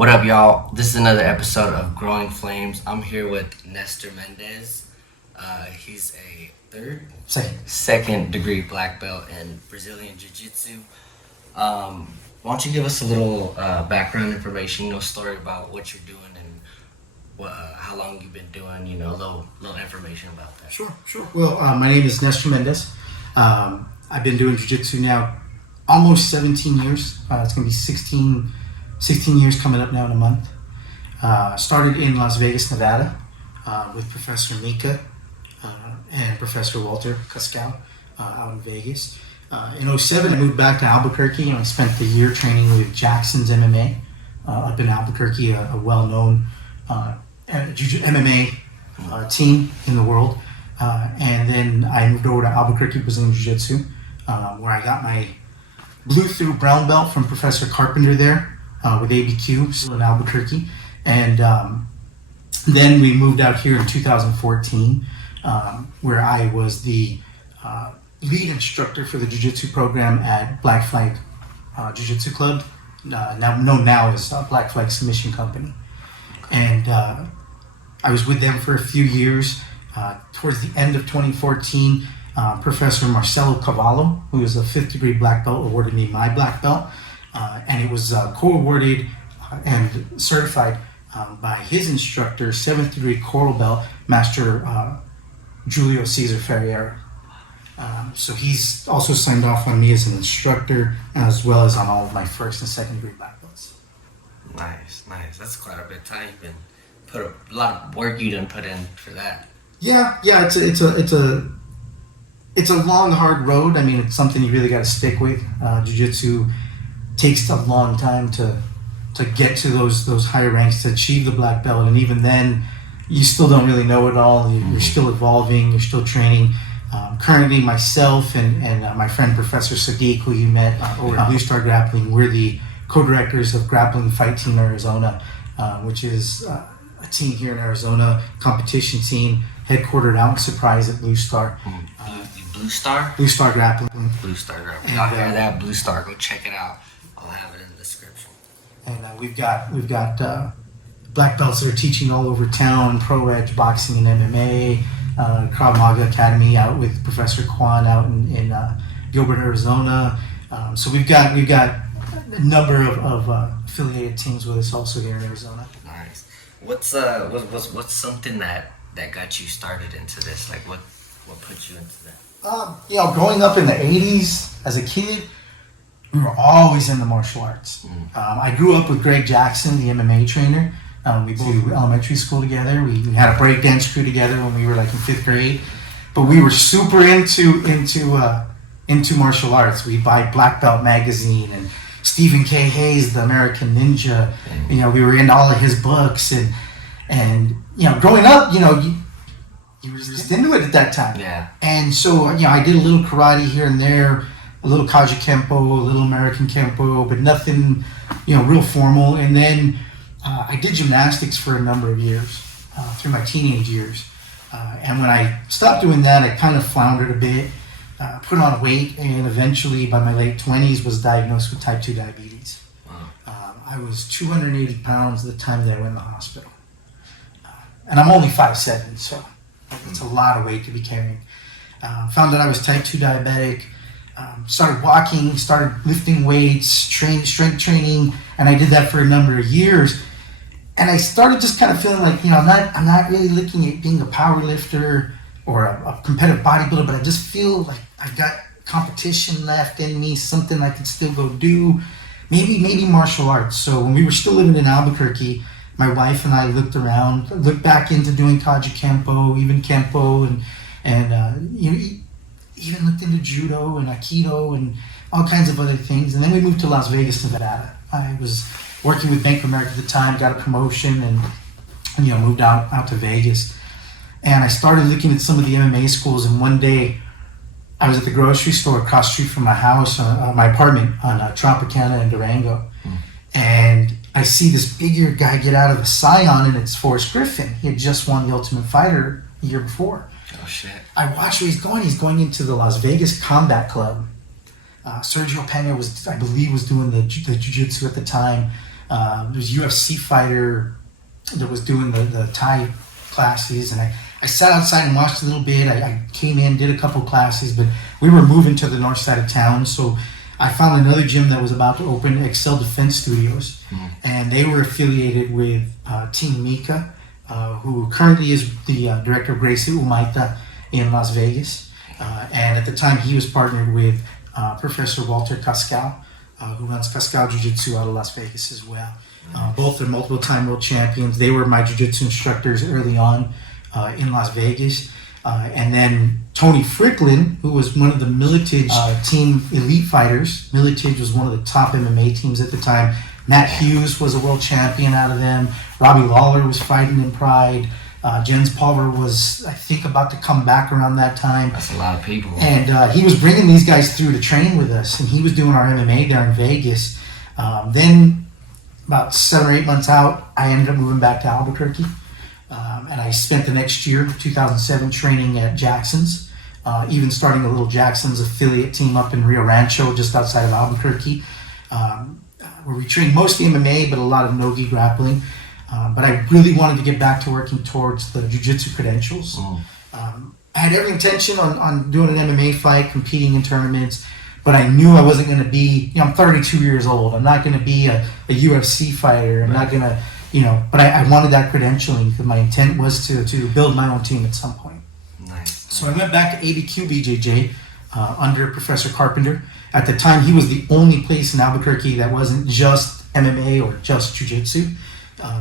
What up, y'all? This is another episode of Growing Flames. I'm here with Nestor Mendez. He's a second degree black belt in Brazilian Jiu-Jitsu. Why don't you give us a little background information, story about what you're doing and how long you've been doing, a little information about that. Sure. Well, my name is Nestor Mendez. I've been doing Jiu-Jitsu now almost 17 years. It's going to be 16 years coming up now in a month. Started in Las Vegas, Nevada, with Professor Mika and Professor Walter Cascal out in Vegas. In 2007, I moved back to Albuquerque and I spent the year training with Jackson's MMA up in Albuquerque, a well-known MMA team in the world. And then I moved over to Albuquerque Brazilian Jiu-Jitsu, where I got my blue through brown belt from Professor Carpenter there with ABQ, still in Albuquerque. And then we moved out here in 2014, where I was the lead instructor for the Jiu-Jitsu program at Black Flag Jiu-Jitsu Club, known now as Black Flag Submission Company. And I was with them for a few years. Towards the end of 2014, Professor Marcelo Cavallo, who is a 5th degree black belt, awarded me my black belt. And it was co-awarded and certified by his instructor, 7th degree coral belt, Master Julio Cesar Ferreira. So he's also signed off on me as an instructor, as well as on all of my 1st and 2nd degree black belts. Nice. That's quite a bit of time. You've been put a lot of work you done put in for that. Yeah. It's a long, hard road. I mean, it's something you really got to stick with. Jiu-Jitsu takes a long time to get to those higher ranks, to achieve the black belt, and even then, you still don't really know it all. You're still evolving. You're still training. Currently, myself and my friend Professor Sadiq, who you met over at Blue Star Grappling, we're the co-directors of Grappling Fight Team Arizona, which is a team here in Arizona, competition team, headquartered out in Surprise at Blue Star. Blue Star? Blue Star Grappling. Blue Star Grappling. Y'all hear that? Blue Star. Go check it out. I'll have it in the description. And we've got black belts that are teaching all over town, pro edge, boxing, and MMA. Krav Maga Academy out with Professor Kwan out in Gilbert, Arizona. So we've got a number of affiliated teams with us also here in Arizona. Nice. What's something that got you started into this? Like what put you into that? Growing up in the 80s as a kid, we were always in the martial arts. I grew up with Greg Jackson, the MMA trainer. We both were elementary school together. We had a breakdance crew together when we were like in 5th grade. But we were super into martial arts. We'd buy Black Belt magazine and Stephen K. Hayes, the American Ninja. We were into all of his books and growing up, you were just into it at that time. Yeah. And so, I did a little karate here and there, a little Kaji Kempo, a little American Kempo, but nothing, real formal. And then I did gymnastics for a number of years, through my teenage years. And when I stopped doing that, I kind of floundered a bit, put on weight, and eventually by my late 20s was diagnosed with type 2 diabetes. Wow. I was 280 pounds at the time that I went in the hospital. And I'm only 5'7", so it's a lot of weight to be carrying. Found that I was type 2 diabetic, started walking, started lifting weights, strength training, and I did that for a number of years. And I started just kind of feeling like, I'm not really looking at being a power lifter or a competitive bodybuilder, but I just feel like I've got competition left in me, something I could still go do, maybe martial arts. So when we were still living in Albuquerque, my wife and I looked back into doing Kaji Kempo, even Kempo, and even looked into Judo and Aikido and all kinds of other things. And then we moved to Las Vegas, Nevada. I was working with Bank of America at the time, got a promotion, and moved out to Vegas. And I started looking at some of the MMA schools, and one day I was at the grocery store across the street from my house, my apartment on Tropicana in Durango. And I see this big-eared guy get out of a Scion, and it's Forrest Griffin. He had just won the Ultimate Fighter a year before. Oh, shit. I watch where he's going. He's going into the Las Vegas Combat Club. Sergio Pena was doing the jiu-jitsu at the time. There was a UFC fighter that was doing the Thai classes, and I sat outside and watched a little bit. I came in, did a couple classes, but we were moving to the north side of town, so I found another gym that was about to open, Excel Defense Studios, and they were affiliated with Team Mika, who currently is the director of Gracie Umaita in Las Vegas. And at the time, he was partnered with Professor Walter Cascal, who runs Cascal Jiu-Jitsu out of Las Vegas as well. Both are multiple-time world champions. They were my jiu-jitsu instructors early on in Las Vegas. And then Tony Fricklin, who was one of the Militage team elite fighters. Militage was one of the top MMA teams at the time. Matt Hughes was a world champion out of them. Robbie Lawler was fighting in Pride. Jens Pulver was, I think, about to come back around that time. That's a lot of people. And he was bringing these guys through to train with us, and he was doing our MMA there in Vegas. Then, about 7 or 8 months out, I ended up moving back to Albuquerque. And I spent the next year, 2007, training at Jackson's, even starting a little Jackson's affiliate team up in Rio Rancho, just outside of Albuquerque, where we trained mostly MMA, but a lot of no-gi grappling. But I really wanted to get back to working towards the jiu-jitsu credentials. I had every intention on doing an MMA fight, competing in tournaments, but I knew I wasn't going to be, I'm 32 years old. I'm not going to be a UFC fighter. I'm not going to, but I wanted that credentialing because my intent was to build my own team at some point. Nice. So I went back to ABQ BJJ under Professor Carpenter. At the time, he was the only place in Albuquerque that wasn't just MMA or just jiu-jitsu.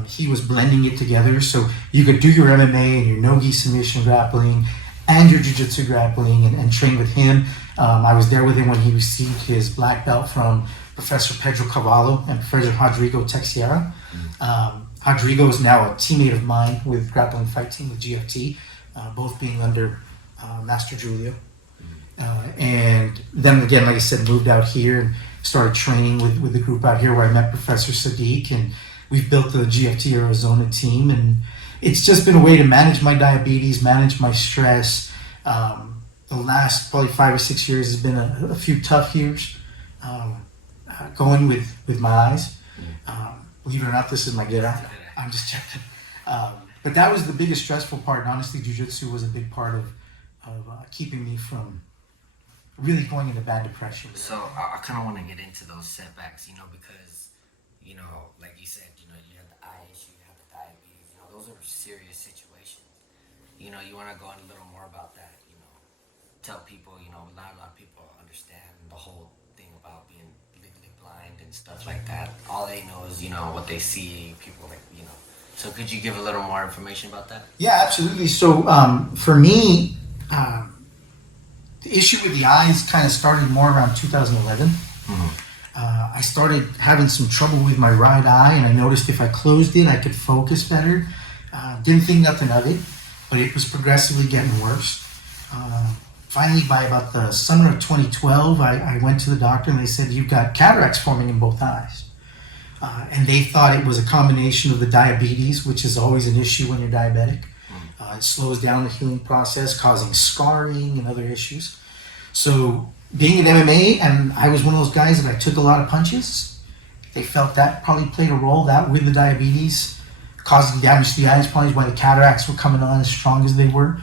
He was blending it together, so you could do your MMA and your no-gi submission grappling and your jiu-jitsu grappling and train with him. I was there with him when he received his black belt from Professor Pedro Cavallo and Professor Rodrigo Texiera. Rodrigo is now a teammate of mine with Grappling Fight Team with GFT, both being under Master Julio. And then again, like I said, moved out here and started training with the group out here where I met Professor Sadiq, and we've built the GFT Arizona team, and it's just been a way to manage my diabetes, manage my stress. The last probably 5 or 6 years has been a few tough years going with my eyes. Believe it or not, this is my get out. I'm just checking. But that was the biggest stressful part. And honestly, jiu-jitsu was a big part of keeping me from really going into bad depression. So I kind of want to get into those setbacks, because, like you said, you have the eye issue, you have the diabetes, those are serious situations. You want to go in a little more about that, tell people, not a lot of people understand the whole thing about being legally blind and stuff like that. All they know is, what they see, people So could you give a little more information about that? Yeah, absolutely. So for me, the issue with the eyes kind of started more around 2011. I started having some trouble with my right eye, and I noticed if I closed it, I could focus better. Didn't think nothing of it, but it was progressively getting worse. Finally, by about the summer of 2012, I went to the doctor, and they said, you've got cataracts forming in both eyes. And they thought it was a combination of the diabetes, which is always an issue when you're diabetic. It slows down the healing process, causing scarring and other issues. So being at MMA, and I was one of those guys that I took a lot of punches, they felt that probably played a role, that with the diabetes, causing damage to the eyes, probably why the cataracts were coming on as strong as they were.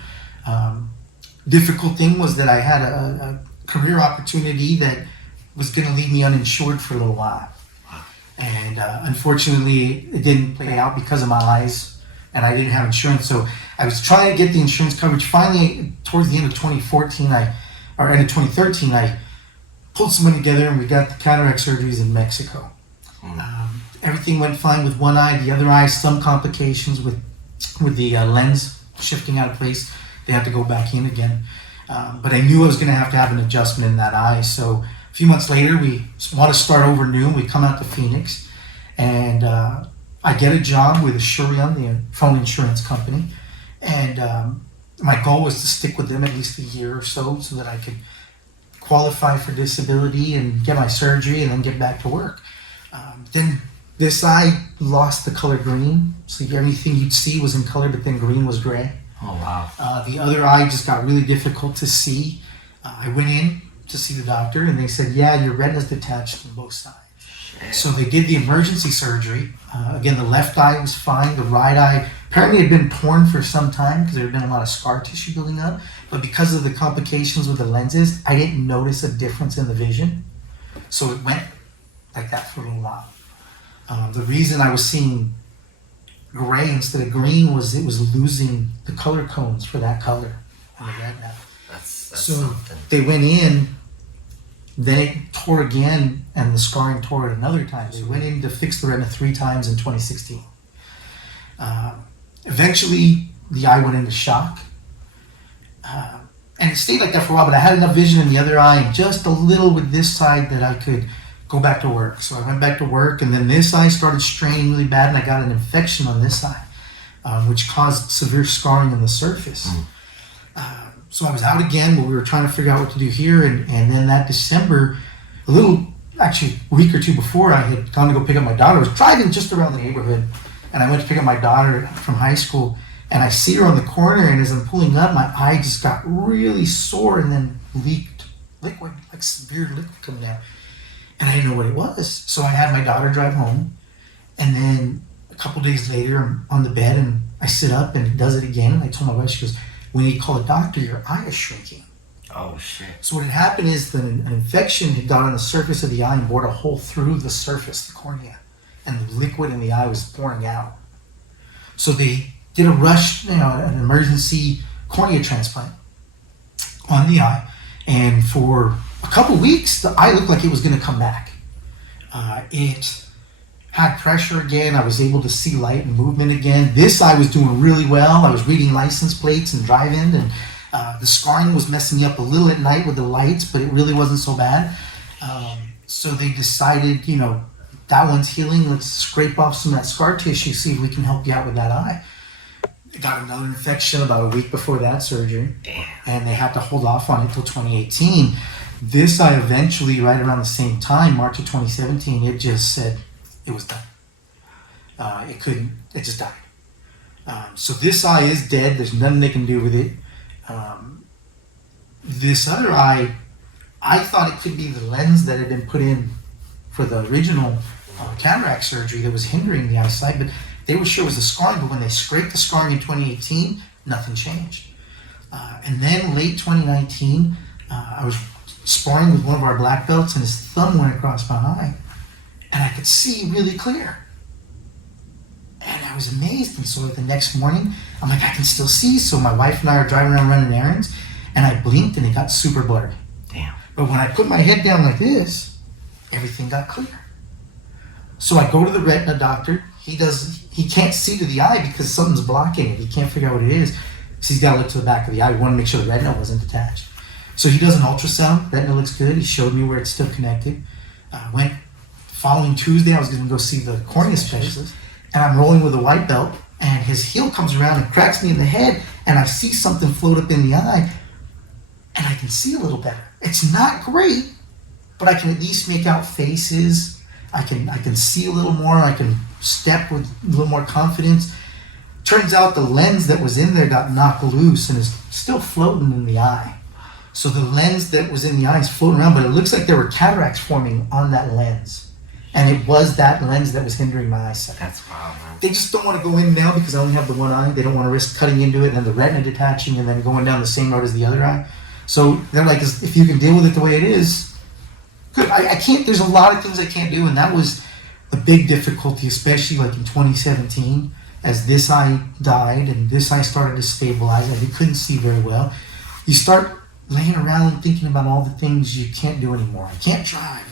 Difficult thing was that I had a career opportunity that was going to leave me uninsured for a little while. And unfortunately, it didn't play out because of my eyes, and I didn't have insurance. So I was trying to get the insurance coverage. Finally, towards the end of 2014, end of 2013, I pulled some money together, and we got the cataract surgeries in Mexico. Everything went fine with one eye. The other eye, some complications with the lens shifting out of place. They had to go back in again. But I knew I was going to have an adjustment in that eye. So a few months later, we want to start over new. We come out to Phoenix, and I get a job with Assurion, the phone insurance company. And my goal was to stick with them at least a year or so that I could qualify for disability and get my surgery and then get back to work. Then this eye lost the color green. So everything you'd see was in color, but then green was gray. Oh, wow. The other eye just got really difficult to see. I went in to see the doctor, and they said, yeah, your retina's detached on both sides. So they did the emergency surgery. Again, the left eye was fine. The right eye apparently had been torn for some time because there had been a lot of scar tissue building up. But because of the complications with the lenses, I didn't notice a difference in the vision. So it went like that for a little while. The reason I was seeing gray instead of green was it was losing the color cones for that color on the retina. That's So something. they went in, then it tore again, and the scarring tore it another time. They went in to fix the retina 3 times in 2016. Eventually, the eye went into shock. And it stayed like that for a while, but I had enough vision in the other eye and just a little with this side that I could go back to work. So I went back to work, and then this eye started straining really bad, and I got an infection on this eye, which caused severe scarring on the surface. So I was out again, but we were trying to figure out what to do here, and then that December, actually a week or two before, I had gone to go pick up my daughter. I was driving just around the neighborhood, and I went to pick up my daughter from high school, and I see her on the corner, and as I'm pulling up, my eye just got really sore and then leaked liquid, like severe liquid coming out. And I didn't know what it was. So I had my daughter drive home, and then a couple days later, I'm on the bed, and I sit up, and it does it again, and I told my wife, she goes, "We need to call a doctor, your eye is shrinking." Oh, shit. So what had happened is that an infection had got on the surface of the eye and bored a hole through the surface, the cornea, and the liquid in the eye was pouring out. So they did a rush, an emergency cornea transplant on the eye, and for a couple weeks, the eye looked like it was going to come back. It had pressure again. I was able to see light and movement again. This eye was doing really well. I was reading license plates and drive-in, and the scarring was messing me up a little at night with the lights, but it really wasn't so bad. So they decided, that one's healing. Let's scrape off some of that scar tissue, see if we can help you out with that eye. I got another infection about a week before that surgery. Damn. And they had to hold off on it till 2018. This eye eventually, right around the same time, March of 2017, it just said it was done. It just died. So this eye is dead. There's nothing they can do with it. This other eye, I thought it could be the lens that had been put in for the original cataract surgery that was hindering the eyesight, but they were sure it was the scarring, but when they scraped the scarring in 2018, nothing changed. And then late 2019, I was sparring with one of our black belts, and his thumb went across my eye, and I could see really clear. And I was amazed, and so the next morning, I'm like, I can still see. So my wife and I are driving around running errands, and I blinked, and it got super blurry. Damn. But when I put my head down like this, everything got clear. So I go to the retina doctor. He can't see to the eye because something's blocking it. He can't figure out what it is. So he's got to look to the back of the eye. We want to make sure the retina wasn't detached. So he does an ultrasound. Retina looks good. He showed me where it's still connected. Went following Tuesday, I was going to go see the cornea specialist. And I'm rolling with a white belt, and his heel comes around and cracks me in the head, and I see something float up in the eye, and I can see a little better. It's not great, but I can at least make out faces. I can see a little more. I can step with a little more confidence. Turns out the lens that was in there got knocked loose and is still floating in the eye. So the lens that was in the eye is floating around, but it looks like there were cataracts forming on that lens. And it was that lens that was hindering my eyesight. That's wild, man. They just don't want to go in now because I only have the one eye. They don't want to risk cutting into it and the retina detaching and then going down the same road as the other eye. So they're like, if you can deal with it the way it is, good. I can't, there's a lot of things I can't do, and that was a big difficulty, especially like in 2017, as this eye died and this eye started to stabilize and I couldn't see very well. You start laying around thinking about all the things you can't do anymore. I can't drive.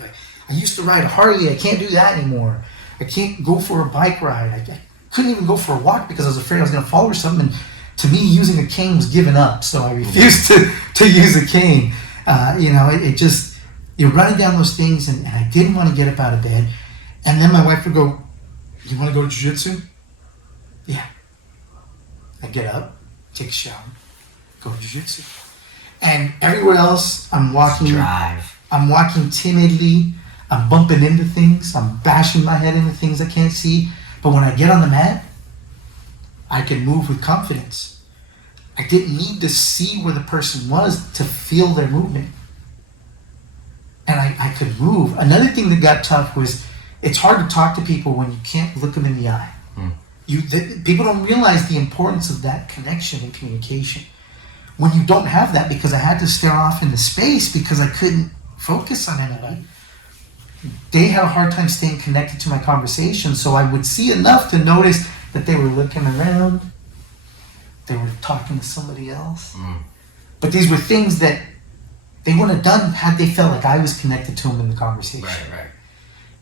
I used to ride a Harley. I can't do that anymore. I can't go for a bike ride. I couldn't even go for a walk because I was afraid I was going to fall or something. And to me, using a cane was giving up, so I refused to use a cane. It just, you're running down those things, and I didn't want to get up out of bed. And then my wife would go, "You want to go to jujitsu?" Yeah. I get up, take a shower, go to jujitsu. And everywhere else, I'm walking. Drive. I'm walking timidly. I'm bumping into things. I'm bashing my head into things I can't see. But when I get on the mat, I can move with confidence. I didn't need to see where the person was to feel their movement. And I could move. Another thing that got tough was it's hard to talk to people when you can't look them in the eye. People don't realize the importance of that connection and communication. When you don't have that, because I had to stare off into space because I couldn't focus on anybody, they had a hard time staying connected to my conversation. So I would see enough to notice that they were looking around, they were talking to somebody else. But these were things that they wouldn't have done had they felt like I was connected to them in the conversation. Right.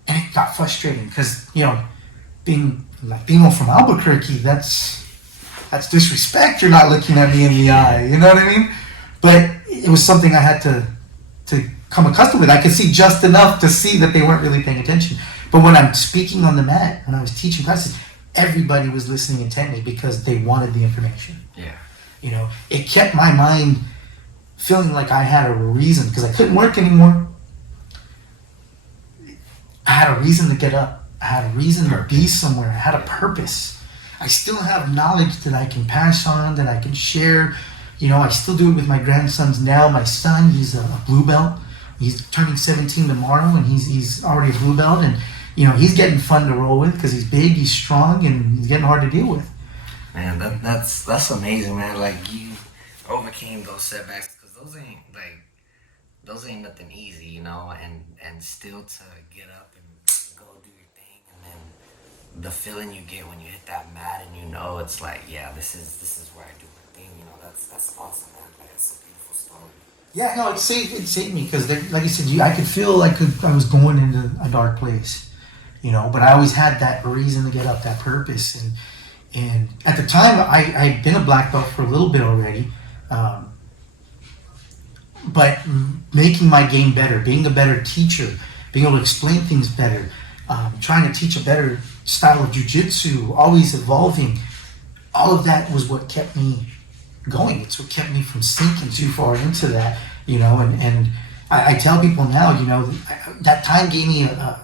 And it got frustrating because, being Latino from Albuquerque, that's disrespect. You're not looking at me in the eye, you know what I mean? But it was something I had to come accustomed with. I could see just enough to see that they weren't really paying attention. But when I'm speaking on the mat, when I was teaching classes, everybody was listening intently because they wanted the information. Yeah. It kept my mind feeling like I had a reason because I couldn't work anymore. I had a reason to get up. I had a reason to be somewhere. I had a purpose. I still have knowledge that I can pass on, that I can share. I still do it with my grandsons now. My son, he's a blue belt. He's turning 17 tomorrow, and he's already a blue belt. And, he's getting fun to roll with because he's big, he's strong, and he's getting hard to deal with. Man, that's amazing, man. Like, you overcame those setbacks because those ain't nothing easy, and still to get up and go do your thing, and then the feeling you get when you hit that mat and it's like, yeah, this is where I do my thing. That's awesome, man. Like, it's a beautiful story. Yeah, no, it saved me because, like I said, I could feel like I was going into a dark place, but I always had that reason to get up, that purpose. And at the time, I'd been a black belt for a little bit already, but making my game better, being a better teacher, being able to explain things better, trying to teach a better style of jujitsu, always evolving, all of that was what kept me going. It's what kept me from sinking too far into that, and I tell people now, that time gave me a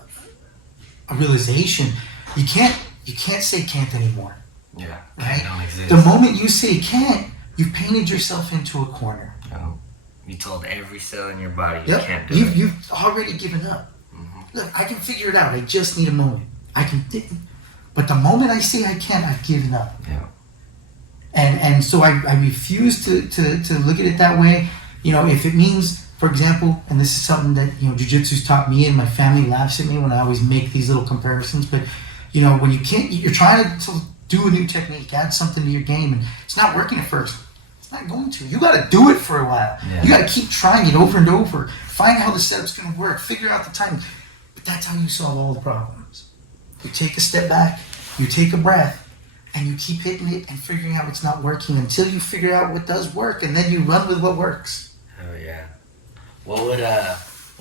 realization. You can't say can't anymore. Yeah, right? Don't exist. The moment you say can't, you've painted yourself into a corner. You told every cell in your body Yep. you can't do it. You've already given up. Look, I can figure it out. I just need a moment. But the moment I say I can't, I've given up. Yeah. And so I refuse to look at it that way. If it means, for example, and this is something that, jiu-jitsu's taught me and my family laughs at me when I always make these little comparisons, but, when you can't, you're trying to do a new technique, add something to your game, and it's not working at first. It's not going to. You got to do it for a while. Yeah. You got to keep trying it over and over. Find how the setup's going to work. Figure out the timing. But that's how you solve all the problems. You take a step back, you take a breath, and you keep hitting it and figuring out what's not working until you figure out what does work, and then you run with what works. Oh yeah. What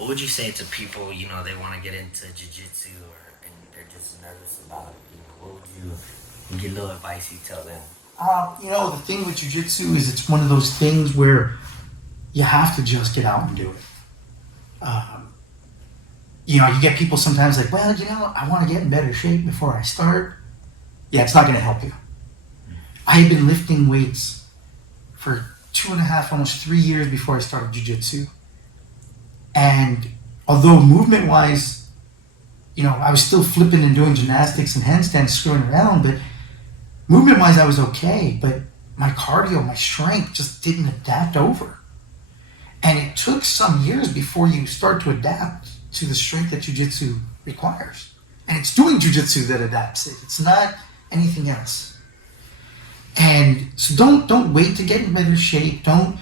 would you say to people, they want to get into jiu-jitsu and they're just nervous about it? What would you get a little advice you tell them? The thing with jiu-jitsu is it's one of those things where you have to just get out and do it. You get people sometimes like, well, I want to get in better shape before I start. Yeah, it's not going to help you. I had been lifting weights for 2.5, almost 3 years before I started jiu-jitsu. And although movement-wise, I was still flipping and doing gymnastics and handstands, screwing around, but movement-wise, I was okay. But my cardio, my strength just didn't adapt over. And it took some years before you start to adapt to the strength that jiu-jitsu requires. And it's doing jiu-jitsu that adapts it. It's not anything else. And so don't wait to get in better shape. Don't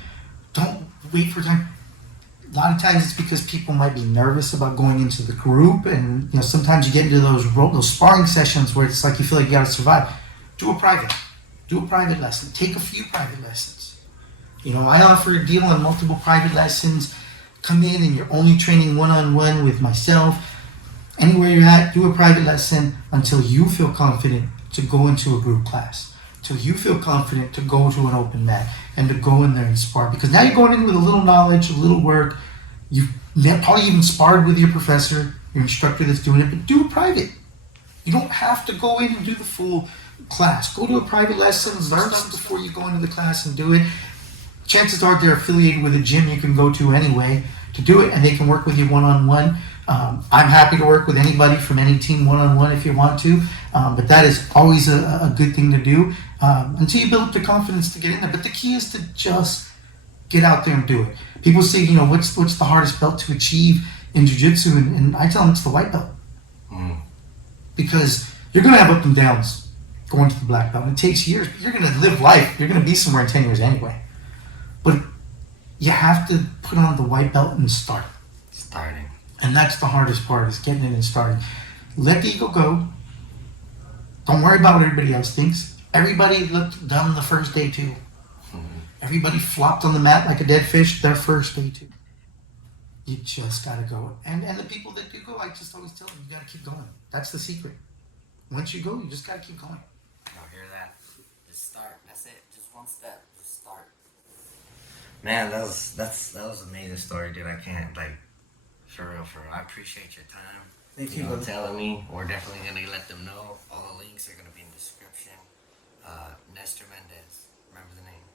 wait for time. A lot of times it's because people might be nervous about going into the group, and sometimes you get into those sparring sessions where it's like you feel like you got to survive. Do a private lesson. Take a few private lessons. I offer a deal on multiple private lessons. Come in and you're only training one-on-one with myself. Anywhere you're at, do a private lesson until you feel confident to go into a group class, till you feel confident to go to an open mat and to go in there and spar. Because now you're going in with a little knowledge, a little work. You've probably even sparred with your professor, your instructor that's doing it, but do a private. You don't have to go in and do the full class. Go to a private lesson, learn something before you go into the class and do it. Chances are they're affiliated with a gym you can go to anyway to do it, and they can work with you one-on-one. I'm happy to work with anybody from any team one-on-one if you want to, but that is always a good thing to do until you build up the confidence to get in there. But the key is to just get out there and do it. People say, you know, what's the hardest belt to achieve in jiu-jitsu, and I tell them it's the white belt. Because you're going to have up and downs going to the black belt. It takes years, but you're going to live life. You're going to be somewhere in 10 years anyway. But you have to put on the white belt and start. Starting. And that's the hardest part, is getting in and starting. Let the ego go. Don't worry about what everybody else thinks. Everybody looked dumb the first day too. Everybody flopped on the mat like a dead fish their first day too. You just gotta go. And the people that do go, I just always tell them, you gotta keep going. That's the secret. Once you go, you just gotta keep going. Y'all hear that? Just start. That's it. Just one step. Just start. Man, that was an amazing story, dude. I can't, like, for real. I appreciate your time. Thank You know, telling me. We're definitely gonna let them know. All the links are gonna be in the description. Nestor Mendez. Remember the name.